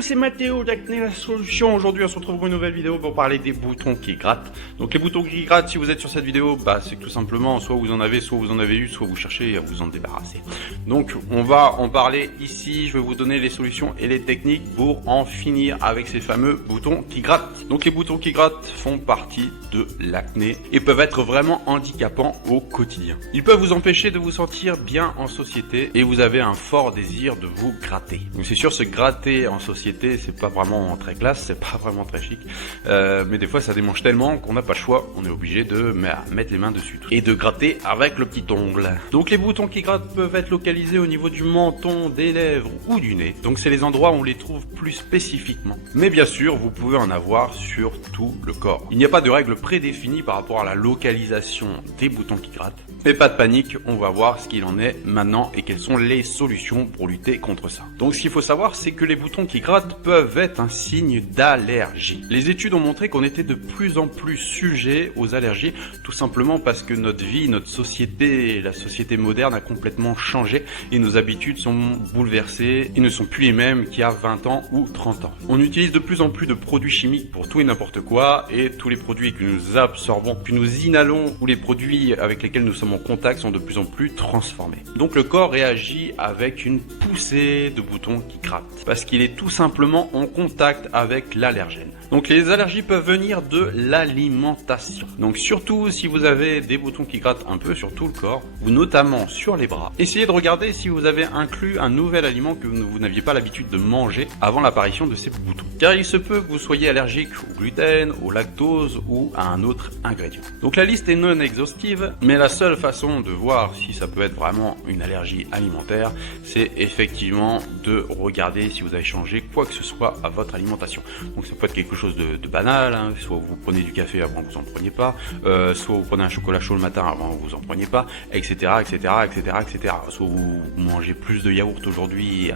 Hello, c'est Mathéo d'Acné la solution. Aujourd'hui, on se retrouve pour une nouvelle vidéo pour parler des boutons qui grattent. Donc les boutons qui grattent, si vous êtes sur cette vidéo, c'est que tout simplement, soit vous en avez eu, soit vous cherchez à vous en débarrasser. Donc on va en parler ici. Je vais vous donner les solutions et les techniques pour en finir avec ces fameux boutons qui grattent. Donc les boutons qui grattent font partie de l'acné et peuvent être vraiment handicapants au quotidien. Ils peuvent vous empêcher de vous sentir bien en société et vous avez un fort désir de vous gratter. Donc c'est sûr, se gratter en société, c'est pas vraiment très classe, c'est pas vraiment très chic, mais des fois ça démange tellement qu'on n'a pas le choix, on est obligé de mettre les mains dessus et de gratter avec le petit ongle. Donc les boutons qui grattent peuvent être localisés au niveau du menton, des lèvres ou du nez. Donc c'est les endroits où on les trouve plus spécifiquement. Mais bien sûr, vous pouvez en avoir sur tout le corps. Il n'y a pas de règle prédéfinie par rapport à la localisation des boutons qui grattent. Mais pas de panique, on va voir ce qu'il en est maintenant et quelles sont les solutions pour lutter contre ça. Donc ce qu'il faut savoir, c'est que les boutons qui grattent peuvent être un signe d'allergie. Les études ont montré qu'on était de plus en plus sujet aux allergies, tout simplement parce que notre vie, notre société, la société moderne a complètement changé et nos habitudes sont bouleversées et ne sont plus les mêmes qu'il y a 20 ans ou 30 ans. On utilise de plus en plus de produits chimiques pour tout et n'importe quoi et tous les produits que nous absorbons, que nous inhalons ou les produits avec lesquels nous sommes en contact sont de plus en plus transformés. Donc le corps réagit avec une poussée de boutons qui grattent parce qu'il est tout simplement en contact avec l'allergène. Donc les allergies peuvent venir de l'alimentation. Donc surtout si vous avez des boutons qui grattent un peu sur tout le corps, ou notamment sur les bras, essayez de regarder si vous avez inclus un nouvel aliment que vous n'aviez pas l'habitude de manger avant l'apparition de ces boutons. Car il se peut que vous soyez allergique au gluten, au lactose ou à un autre ingrédient. Donc la liste est non exhaustive, mais la seule façon de voir si ça peut être vraiment une allergie alimentaire, c'est effectivement de regarder si vous avez changé quoi que ce soit à votre alimentation. Donc ça peut être quelque chose de banal, hein, soit vous prenez du café avant vous en preniez pas, soit vous prenez un chocolat chaud le matin avant vous en preniez pas, etc., etc., etc., etc. Soit vous mangez plus de yaourt aujourd'hui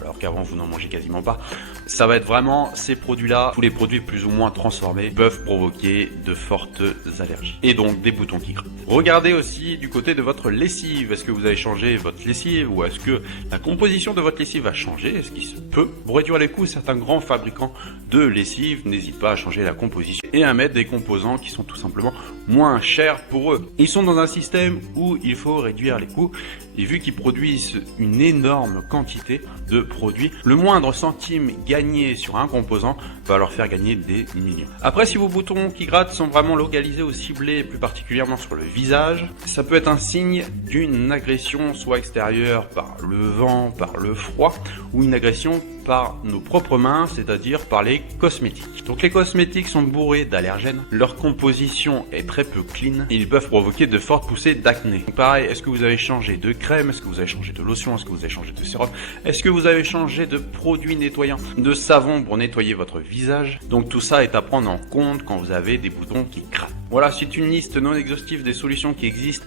alors qu'avant vous n'en mangez quasiment pas. Ça va être vraiment ces produits-là, tous les produits plus ou moins transformés peuvent provoquer de fortes allergies et donc des boutons qui grattent. Regardez aussi du côté de votre lessive. Est-ce que vous avez changé votre lessive ou est-ce que la composition de votre lessive a changé? Est-ce qu'il se peut? Pour réduire les coûts, certains grands fabricants de lessive n'hésitent pas à changer la composition et à mettre des composants qui sont tout simplement moins chers pour eux. Ils sont dans un système où il faut réduire les coûts et vu qu'ils produisent une énorme quantité de produits, le moindre centime gagné sur un composant va leur faire gagner des millions. Après, si vos boutons qui grattent sont vraiment localisés ou ciblés plus particulièrement sur le visage, ça peut être un signe d'une agression soit extérieure par le vent, par le froid ou une agression par nos propres mains, c'est-à-dire par les cosmétiques. Donc les cosmétiques sont bourrés d'allergènes, leur composition est très peu clean et ils peuvent provoquer de fortes poussées d'acné. Pareil, est-ce que vous avez changé de crème, est-ce que vous avez changé de lotion, est-ce que vous avez changé de sérum, est-ce que vous avez changé de produits nettoyants, de savon pour nettoyer votre visage? Donc tout ça est à prendre en compte quand vous avez des boutons qui grattent. Voilà, c'est une liste non exhaustive des solutions qui existent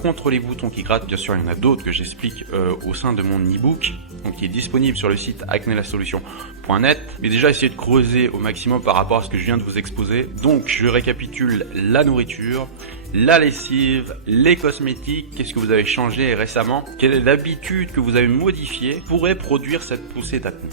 contre les boutons qui grattent. Bien sûr, il y en a d'autres que j'explique au sein de mon e-book, donc qui est disponible sur le site acnelasolution.net. Mais déjà, essayez de creuser au maximum par rapport à ce que je viens de vous exposer. Donc, je récapitule la nourriture, la lessive, les cosmétiques. Qu'est-ce que vous avez changé récemment? Quelle est l'habitude que vous avez modifiée pourrait produire cette poussée d'acné?